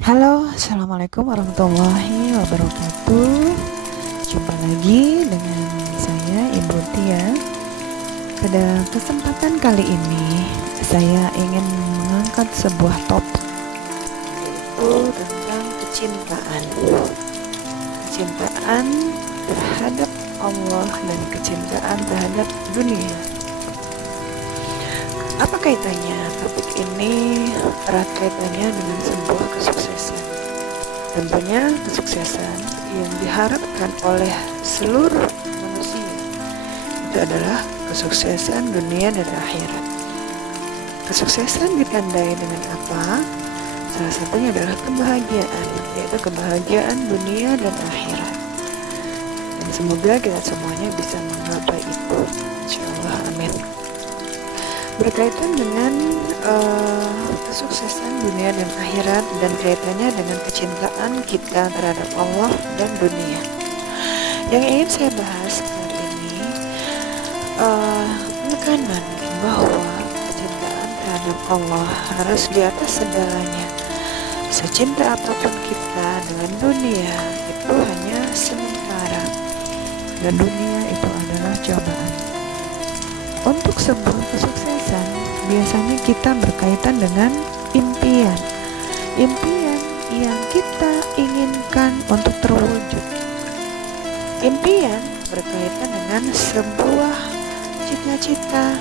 Halo, assalamualaikum warahmatullahi wabarakatuh. Jumpa lagi dengan saya Ibu Tia. Pada kesempatan kali ini, saya ingin mengangkat sebuah topik, yaitu tentang kecintaan. Kecintaan terhadap Allah dan kecintaan terhadap dunia. Apa kaitannya topik ini? Erat kaitannya dengan sebuah kesuksesan. Tentunya kesuksesan yang diharapkan oleh seluruh manusia itu adalah kesuksesan dunia dan akhirat. Kesuksesan ditandai dengan apa? Salah satunya adalah kebahagiaan, yaitu kebahagiaan dunia dan akhirat. Dan semoga kita semuanya bisa menggapai itu. Insyaallah, amin. Berkaitan dengan kesuksesan dunia dan akhirat dan kaitannya dengan kecintaan kita terhadap Allah dan dunia. Yang ingin saya bahas kali ini penekanan bahwa kecintaan terhadap Allah harus di atas segalanya. Secinta apapun kita dengan dunia itu hanya sementara, dan dunia itu adalah cobaan. Untuk sebuah kesuksesan, biasanya kita berkaitan dengan impian. Impian yang kita inginkan untuk terwujud. Impian berkaitan dengan sebuah cita-cita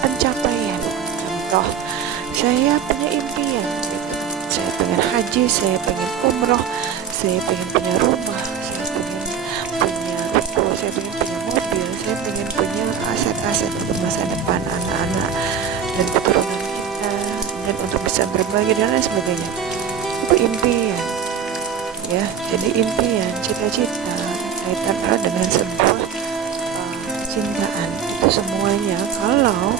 pencapaian. Contoh, saya punya impian, gitu. Saya pengen haji, saya pengen umroh, saya pengen punya rumah, saya pengen punya ruko, saya pengen punya mobil, saya pengen punya aset-aset untuk masa depan anak-anak dan keturunan kita, dan untuk bisa berbagi dan lain sebagainya. Itu impian, ya. Jadi impian, cita-cita kaitan erat dengan sebuah cintaan. Itu semuanya kalau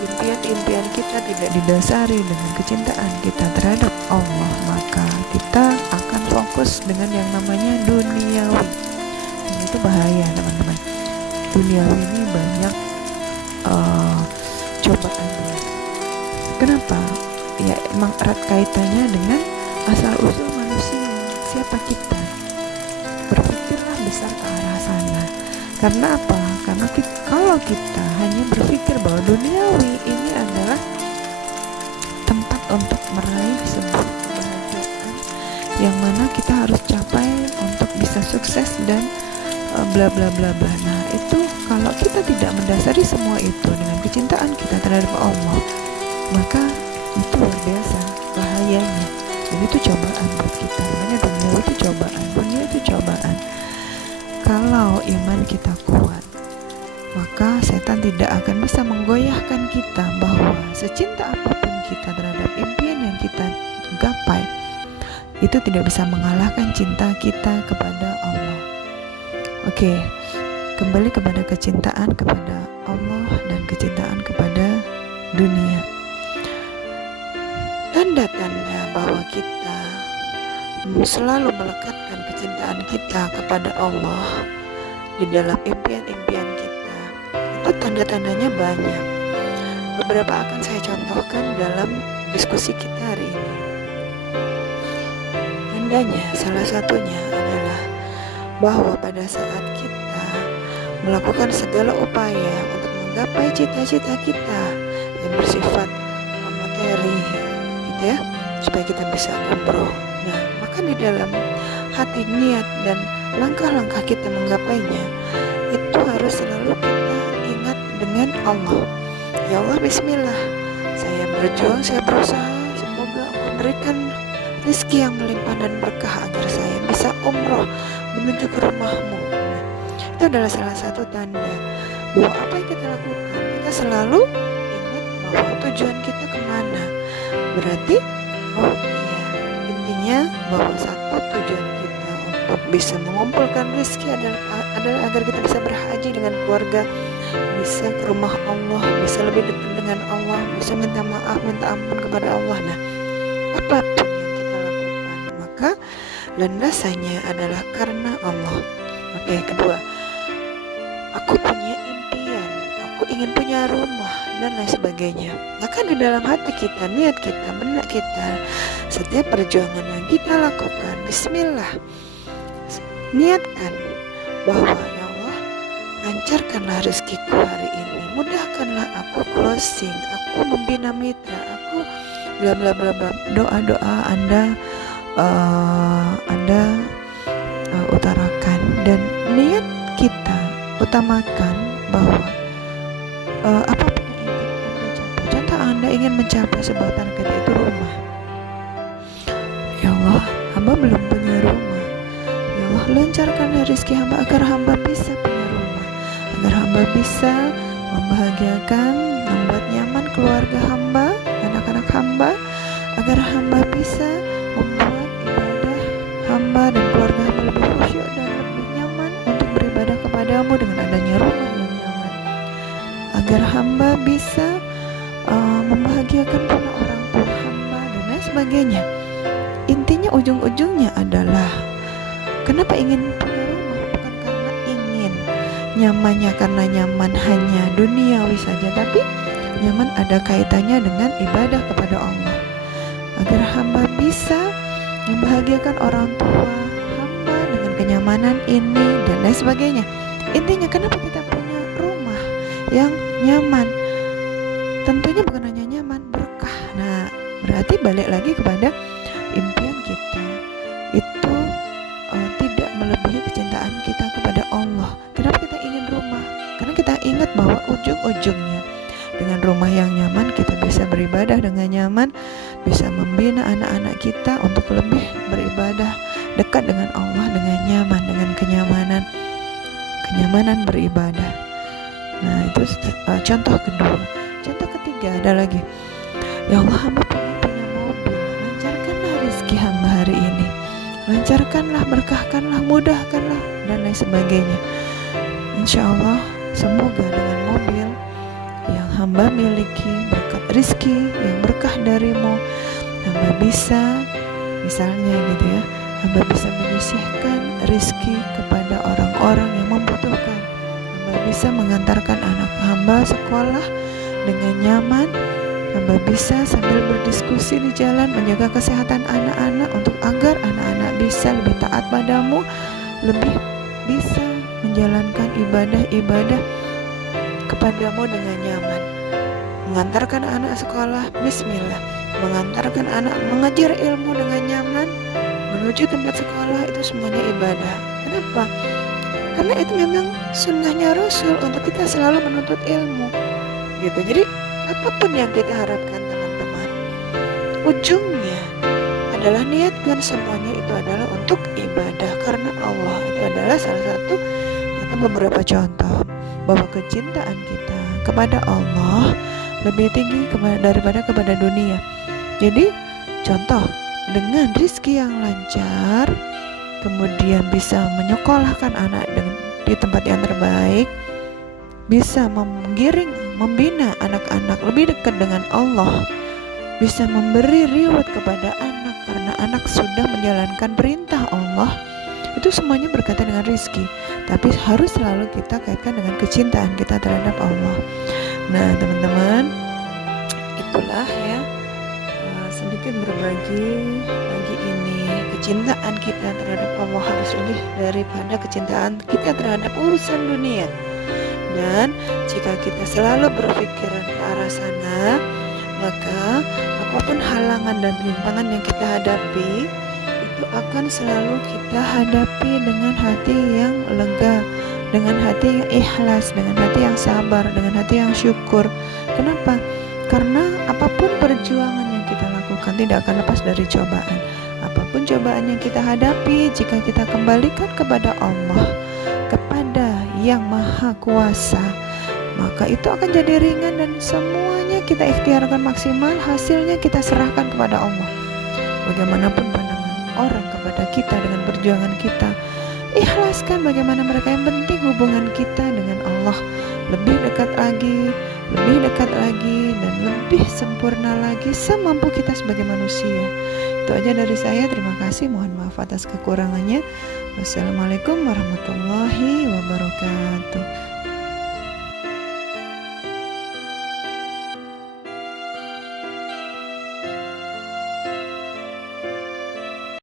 impian-impian kita tidak didasari dengan kecintaan kita terhadap Allah, maka kita akan fokus dengan yang namanya duniawi. Dan itu bahaya, teman-teman. Duniawi ini banyak cobaannya. Kenapa? Ya emang erat kaitannya dengan asal-usul manusia. Siapa kita? Berpikirlah besar ke arah sana. Karena apa? Karena kalau kita hanya berpikir bahwa duniawi ini adalah tempat untuk meraih sebuah kebahagiaan yang mana kita harus capai untuk bisa sukses dan bla bla bla bla. Nah, itu kalau kita tidak mendasari semua itu dengan kecintaan kita terhadap Allah, maka itu luar biasa bahayanya. Dan itu cobaan buat kita. Namanya dunia itu cobaan. Dunia itu cobaan. Kalau iman kita kuat, maka setan tidak akan bisa menggoyahkan kita bahwa secinta apapun kita terhadap impian yang kita gapai, itu tidak bisa mengalahkan cinta kita kepada Allah. Oke, kembali kepada kecintaan kepada Allah dan kecintaan kepada dunia. Tanda-tanda bahwa kita selalu melekatkan kecintaan kita kepada Allah di dalam impian-impian kita, itu tanda-tandanya banyak. Beberapa akan saya contohkan dalam diskusi kita hari ini. Tandanya salah satunya adalah bahwa pada saat kita melakukan segala upaya untuk menggapai cita-cita kita yang bersifat materi, gitu ya, supaya kita bisa umroh. Nah, maka di dalam hati, niat, dan langkah-langkah kita menggapainya itu harus selalu kita ingat dengan Allah. Ya Allah, bismillah, saya berjuang, saya berusaha, semoga memberikan rezeki yang melimpah dan berkah agar saya bisa umroh menuju ke rumahmu. Nah, itu adalah salah satu tanda bahwa apa yang kita lakukan, kita selalu ingat bahwa tujuan kita kemana. Berarti, oh iya, intinya bahwa satu tujuan kita untuk bisa mengumpulkan rezeki adalah agar kita bisa berhaji dengan keluarga, bisa ke rumah Allah, bisa lebih dekat dengan Allah, bisa minta maaf, minta ampun kepada Allah. Nah, apapun yang kita lakukan, maka landasannya adalah karena Allah. Oke, kedua, aku punya impian, aku ingin ingin punya rumah dan lain sebagainya. Maka di dalam hati kita, niat kita, benak kita, setiap perjuangan yang kita lakukan, bismillah, niatkan bahwa ya Allah, lancarkanlah rezekiku hari ini, mudahkanlah aku closing, aku membina mitra, aku bla bla bla bla. Doa-doa Anda utarakan, dan niat kita utamakan bahwa apapun yang ingin Anda capai. Contoh, Anda ingin mencapai sebuah target, itu rumah. Ya Allah, hamba belum punya rumah. Ya Allah, lancarkanlah rezeki hamba agar hamba bisa punya rumah, agar hamba bisa membahagiakan, membuat nyaman keluarga hamba, anak-anak hamba, agar hamba bisa membuat ibadah hamba dan keluarga hamba lebih khusyuk dan lebih nyaman untuk beribadah kepadamu dengan adanya rumah yang nyaman, agar hamba bisa membahagiakan pula orang tua hamba dan lain sebagainya. Intinya ujung-ujungnya adalah kenapa ingin punya rumah? Bukan karena ingin nyamannya, karena nyaman hanya duniawi saja, tapi nyaman ada kaitannya dengan ibadah kepada Allah, agar hamba bisa membahagiakan orang tua hamba dengan kenyamanan ini dan lain sebagainya. Intinya kenapa kita punya rumah yang nyaman? Tentunya bukan hanya nyaman, berkah. Nah, berarti balik lagi kepada impian kita itu tidak melebihi kecintaan kita kepada Allah. Kenapa kita ingin rumah? Karena kita ingat bahwa ujung-ujungnya dengan rumah yang nyaman kita bisa beribadah dengan nyaman, bisa membina anak-anak kita untuk lebih beribadah dekat dengan Allah dengan nyaman, dengan kenyamanan beribadah. Nah, itu contoh kedua. Contoh ketiga ada lagi. Ya Allah, hamba pengen punya mobil, lancarkanlah rezeki hamba hari ini, lancarkanlah, berkahkanlah, mudahkanlah dan lain sebagainya. Insya Allah semoga dengan mobil yang hamba miliki, berkat rezeki yang berkah darimu, hamba bisa, misalnya gitu ya, hamba bisa menyisihkan rezeki kepada orang-orang yang membutuhkan, hamba bisa mengantarkan anak hamba sekolah dengan nyaman, hamba bisa sambil berdiskusi di jalan menjaga kesehatan anak-anak untuk agar anak-anak bisa lebih taat padamu, lebih bisa menjalankan ibadah-ibadah kepadamu dengan nyaman, mengantarkan anak sekolah, bismillah, mengantarkan anak mengajar ilmu dengan nyaman, menuju tempat sekolah, itu semuanya ibadah. Kenapa? Karena itu memang sunnahnya Rasul untuk kita selalu menuntut ilmu gitu. Jadi apapun yang kita harapkan teman-teman, ujungnya adalah niatkan semuanya itu adalah untuk ibadah karena Allah. Itu adalah salah satu atau beberapa contoh bahwa kecintaan kita kepada Allah lebih tinggi daripada kepada dunia. Jadi contoh, dengan rezeki yang lancar, kemudian bisa menyekolahkan anak di tempat yang terbaik, bisa membina anak-anak lebih dekat dengan Allah, bisa memberi reward kepada anak karena anak sudah menjalankan perintah Allah. Itu semuanya berkaitan dengan rezeki, tapi harus selalu kita kaitkan dengan kecintaan kita terhadap Allah. Nah teman-teman, itulah ya sedikit berbagi pagi ini. Kecintaan kita terhadap Allah harus lebih daripada kecintaan kita terhadap urusan dunia. Dan jika kita selalu berpikiran ke arah sana, maka apapun halangan dan rintangan yang kita hadapi itu akan selalu kita hadapi dengan hati yang lega, dengan hati yang ikhlas, dengan hati yang sabar, dengan hati yang syukur. Kenapa? Karena apapun perjuangan yang kita lakukan tidak akan lepas dari cobaan. Apapun cobaan yang kita hadapi, jika kita kembalikan kepada Allah, kepada Yang Maha Kuasa, maka itu akan jadi ringan dan semuanya kita ikhtiarkan maksimal, hasilnya kita serahkan kepada Allah. Bagaimanapun pandangan orang kepada kita dengan perjuangan kita, ikhlaskan bagaimana mereka, yang penting hubungan kita dengan Allah lebih dekat lagi, dan lebih sempurna lagi semampu kita sebagai manusia. Itu aja dari saya, terima kasih, mohon maaf atas kekurangannya. Wassalamualaikum warahmatullahi wabarakatuh.